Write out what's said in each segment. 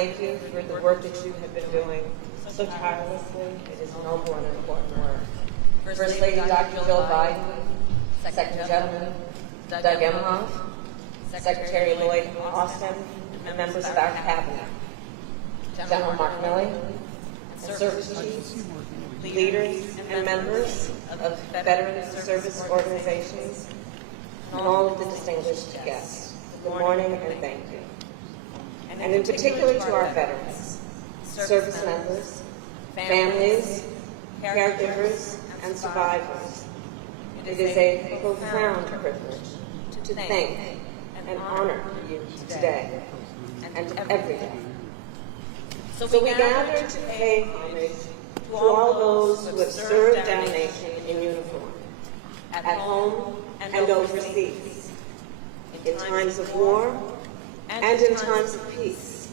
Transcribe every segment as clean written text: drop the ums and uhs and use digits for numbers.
thank you for the work that you have been doing so tirelessly. It is noble and important work. First Lady Dr. Jill Biden, Second Gentleman Doug Emhoff, Secretary Lloyd Austin, and members of our cabinet, General Mark Milley, and service chiefs, leaders and members of veteran service organizations, and all of the distinguished guests. Good morning and thank you. And in particular to our veterans, service members, families, caregivers, and survivors. It is a profound privilege to thank and honor you today and every day. So we gather to pay homage to all those who have served our nation in uniform, at home and overseas, in times of war and in times of peace.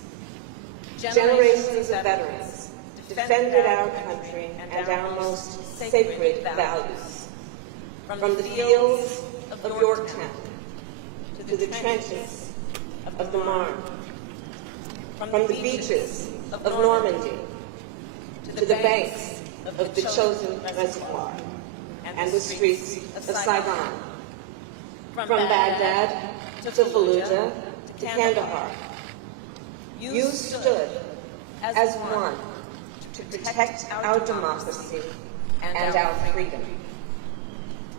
Generations of veterans defended our country and our most sacred values, from the fields of Yorktown to the trenches of the Marne, from the beaches of Normandy to the banks of the Chosin Reservoir and the streets of Saigon, from Baghdad to Fallujah to Kandahar. You stood as one to protect our democracy and our freedom.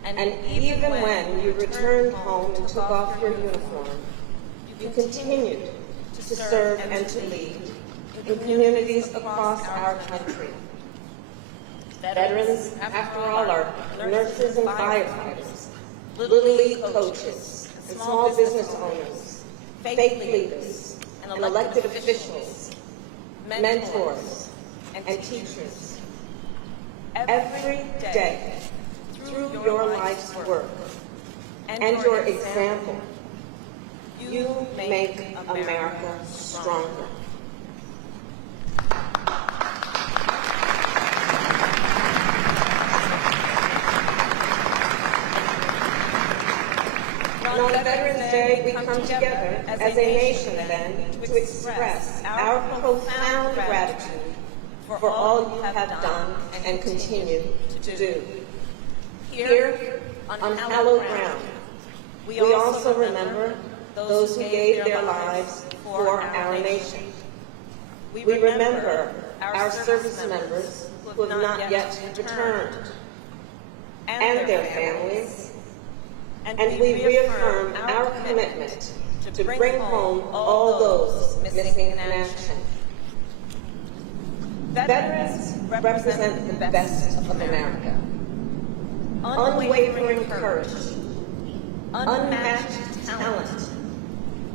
And even when you returned home and took off your uniform, you continued to serve and to lead in communities across our country. Veterans, after all, are nurses and firefighters, Little League coaches, and small business owners, faith leaders, and elected officials, mentors, and teachers. Every day, through your life's work and your example, you make America stronger. On Veterans Day, we come together as a nation then to express our profound gratitude for all you have done and continue to do. Here, on hallowed ground, we also remember those who gave their lives for our nation. We remember our service members who have not yet returned, and their families, and we reaffirm our commitment to bring home all those missing in action. Veterans represent the best of America. Unwavering courage, unmatched talent,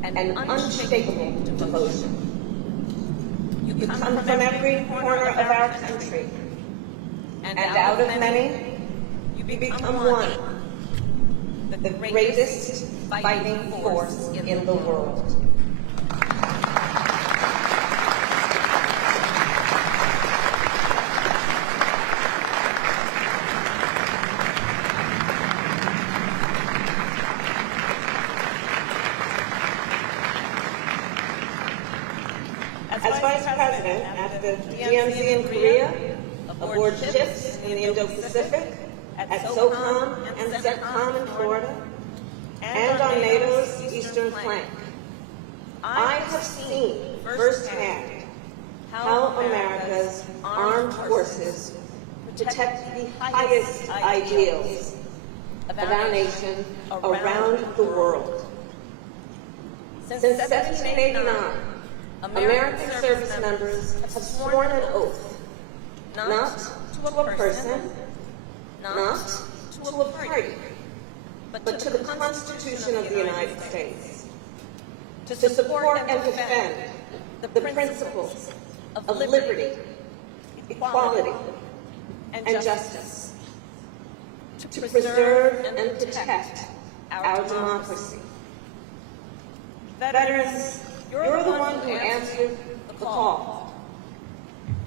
and unshakable devotion. You come from every corner of our country, and out of many, you become one, the greatest fighting force in the world. As Vice President at the DMZ in Korea, aboard ships in the Indo-Pacific, at SOCOM and CENTCOM in Florida, and on NATO's eastern flank, I have seen firsthand how America's armed forces protect the highest ideals of our nation around the world. Since 1789, American service members have sworn an oath, not to a person, not to a party, but to the Constitution of the United States, to support and defend the principles of liberty, equality, and justice, to preserve and protect our democracy. Veterans, you're the one who answered the call.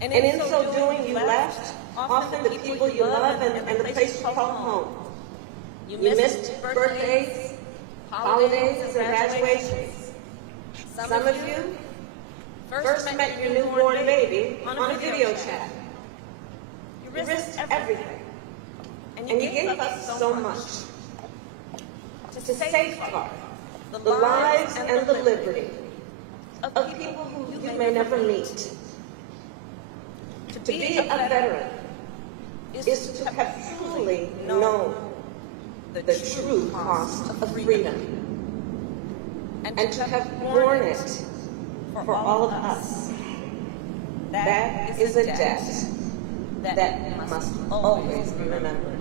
And in so doing, you left often the people you love and the place you call home. You missed birthdays, holidays, and graduations. Some of you First met your newborn baby on a video chat. You risked everything. And you gave us so much to safeguard the lives and the liberty of people who you may never meet. To be a veteran is to have truly known the true cost of freedom and to have borne it for all of us. That is a debt that must always be remembered.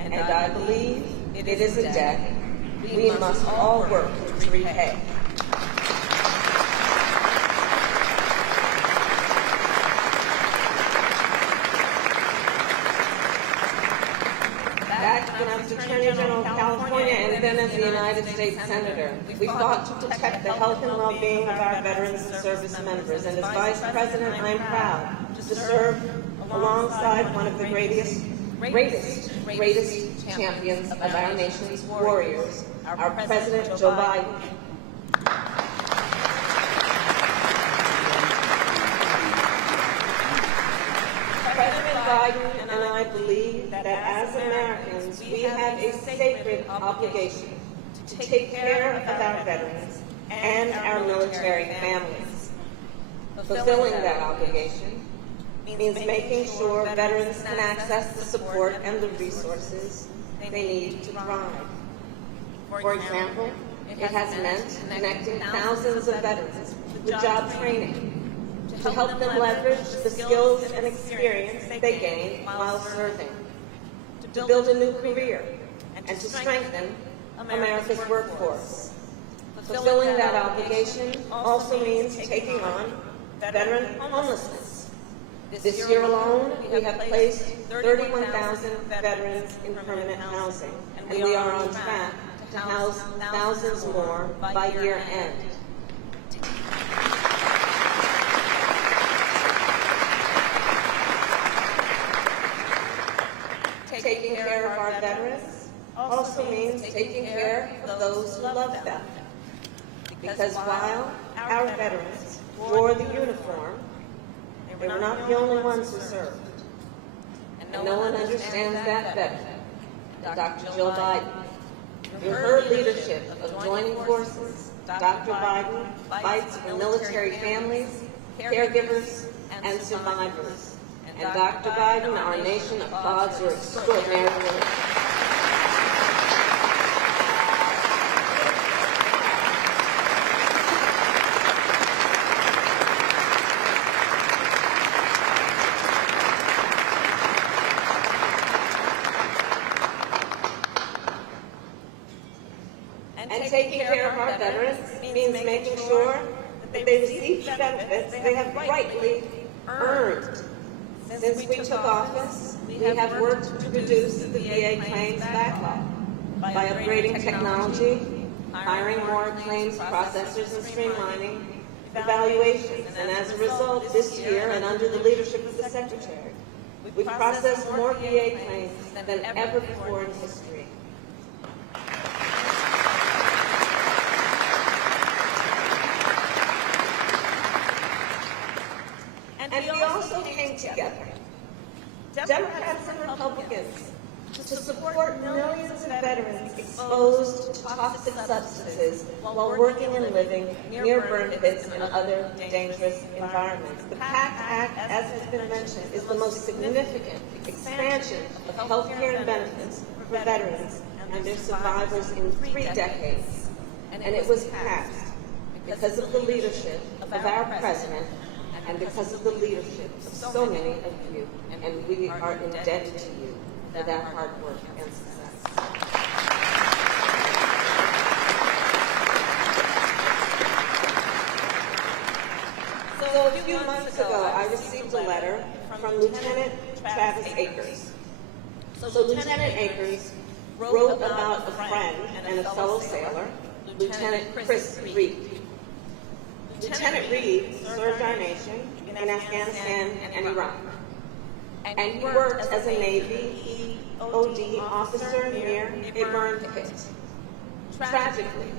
And I believe it is a debt we must all work to repay. Back when I was Attorney General of California and then as the United States Senator, we fought to protect the health and well-being of our veterans and service members. And as Vice President, I'm proud to serve alongside one of the greatest champions of our nation's warriors, our President Joe Biden. President Biden and I believe that as Americans, we have a sacred obligation to take care of our veterans and our military families. Fulfilling that obligation means making sure veterans can access the support and the resources they need to thrive. For example, it has meant connecting thousands of veterans with job training to help them leverage the skills and experience they gained while serving, to build a new career, and to strengthen America's workforce. Fulfilling that obligation also means taking on veteran homelessness. This year alone, we have placed 31,000 veterans in permanent housing, and we are on track to house thousands more by year end. Taking care of our veterans also means taking care of those who love them. Because while our veterans wore the uniform, they were not the only ones who served. And no one understands that better than Dr. Jill Biden. Through her leadership of joining forces, Dr. Biden fights for military families, caregivers, and survivors. And Dr. Biden, our nation applauds your extraordinary work. And taking care of our veterans means making sure that they receive the benefits they have rightly earned. Since we took office, we have worked to reduce the VA claims backlog by upgrading technology, hiring more claims processors, and streamlining evaluations. And as a result, this year, and under the leadership of the Secretary, we've processed more VA claims than ever before in history. And we also came together, Democrats and Republicans, to support millions of veterans exposed to toxic substances while working and living near burn pits and other dangerous environments. The PACT Act, as has been mentioned, is the most significant expansion of health care and benefits for veterans and their survivors in 3 decades. And it was passed because of the leadership of our President and because of the leadership of so many of you, and we are indebted to you for that hard work and success. So a few months ago, I received a letter from Lieutenant Travis Akers. So Lieutenant Akers wrote about a friend and a fellow sailor, Lieutenant Chris Reed. Lieutenant Reed served our nation in Afghanistan and Iraq, and he worked as a Navy EOD officer near a burn pit. Tragically,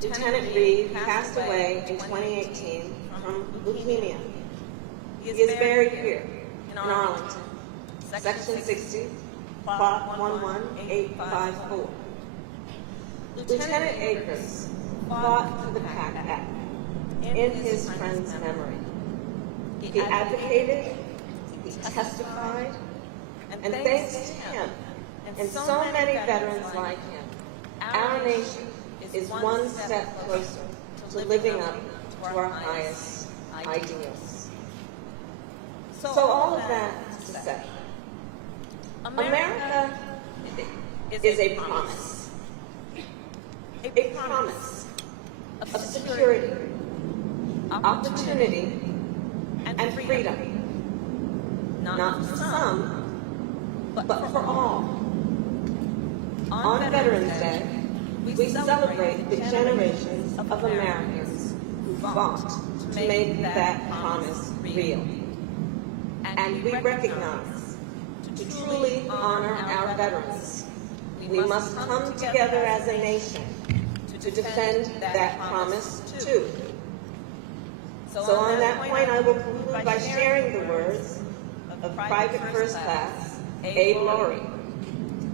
Lieutenant Reed passed away in 2018 from leukemia. He is buried here in Arlington, Section 60, Plot 11854. Lieutenant Akers fought for the PAC in his friend's memory. He advocated, he testified, and thanks to him and so many veterans like him, our nation is one step closer to living up to our highest ideals. So all of that to say, America is a promise. A promise of security, opportunity, and freedom. Not for some, but for all. On Veterans Day, we celebrate the generations of Americans who fought to make that promise real. And we recognize, to truly honor our veterans, we must come together as a nation to defend that promise too. So on that point, I will conclude by sharing the words of Private First Class Abe Laurie,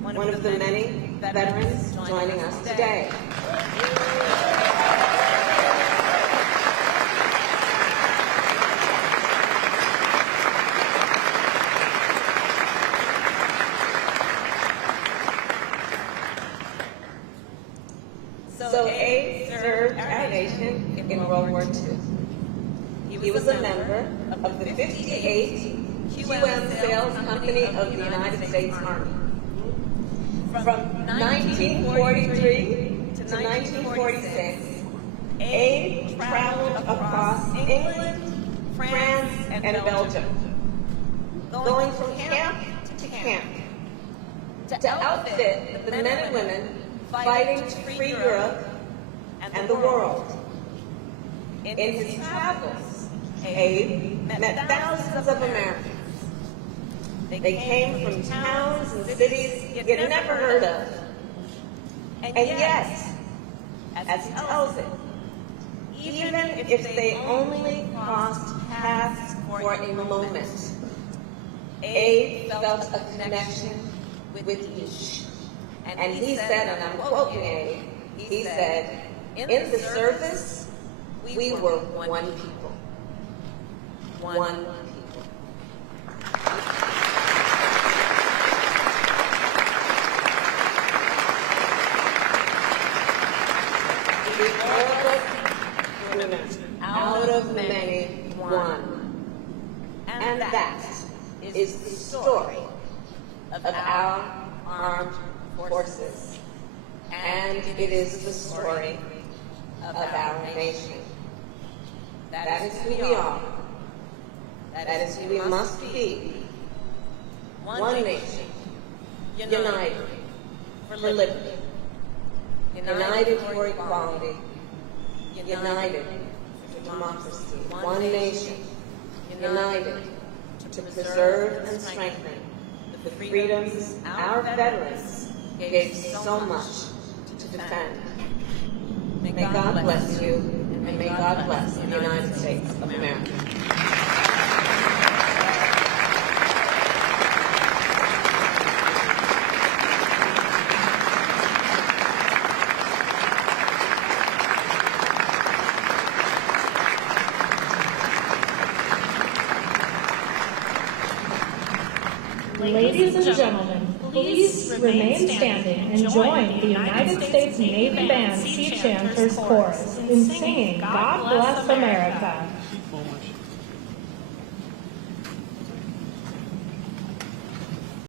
one of the many veterans joining us today. So Abe served our nation in World War II. He was a member of the 58th QM Sales Company of the United States Army. From 1943 to 1946, Abe traveled across England, France, and Belgium, going from camp to camp to outfit the men and women fighting to free Europe and the world. In his travels, Abe met thousands of Americans. They came from towns and cities he had never heard of. And yet, as he tells it, even if they only crossed paths for a moment, Abe felt a connection with each. And he said, and I'm quoting Abe, he said, in the service, we were one people. One people. Out of many, one. And that is the story of our armed forces. And it is the story of our nation. That is who we are. That is who we must be. One nation, united for liberty, united for equality, united for democracy. One nation, united to preserve and strengthen the freedoms our veterans gave so much to defend. May God bless you, and may God bless the United States of America. Ladies and gentlemen, please remain standing and join the United States Navy Band Sea Chanters Chorus in singing God Bless America.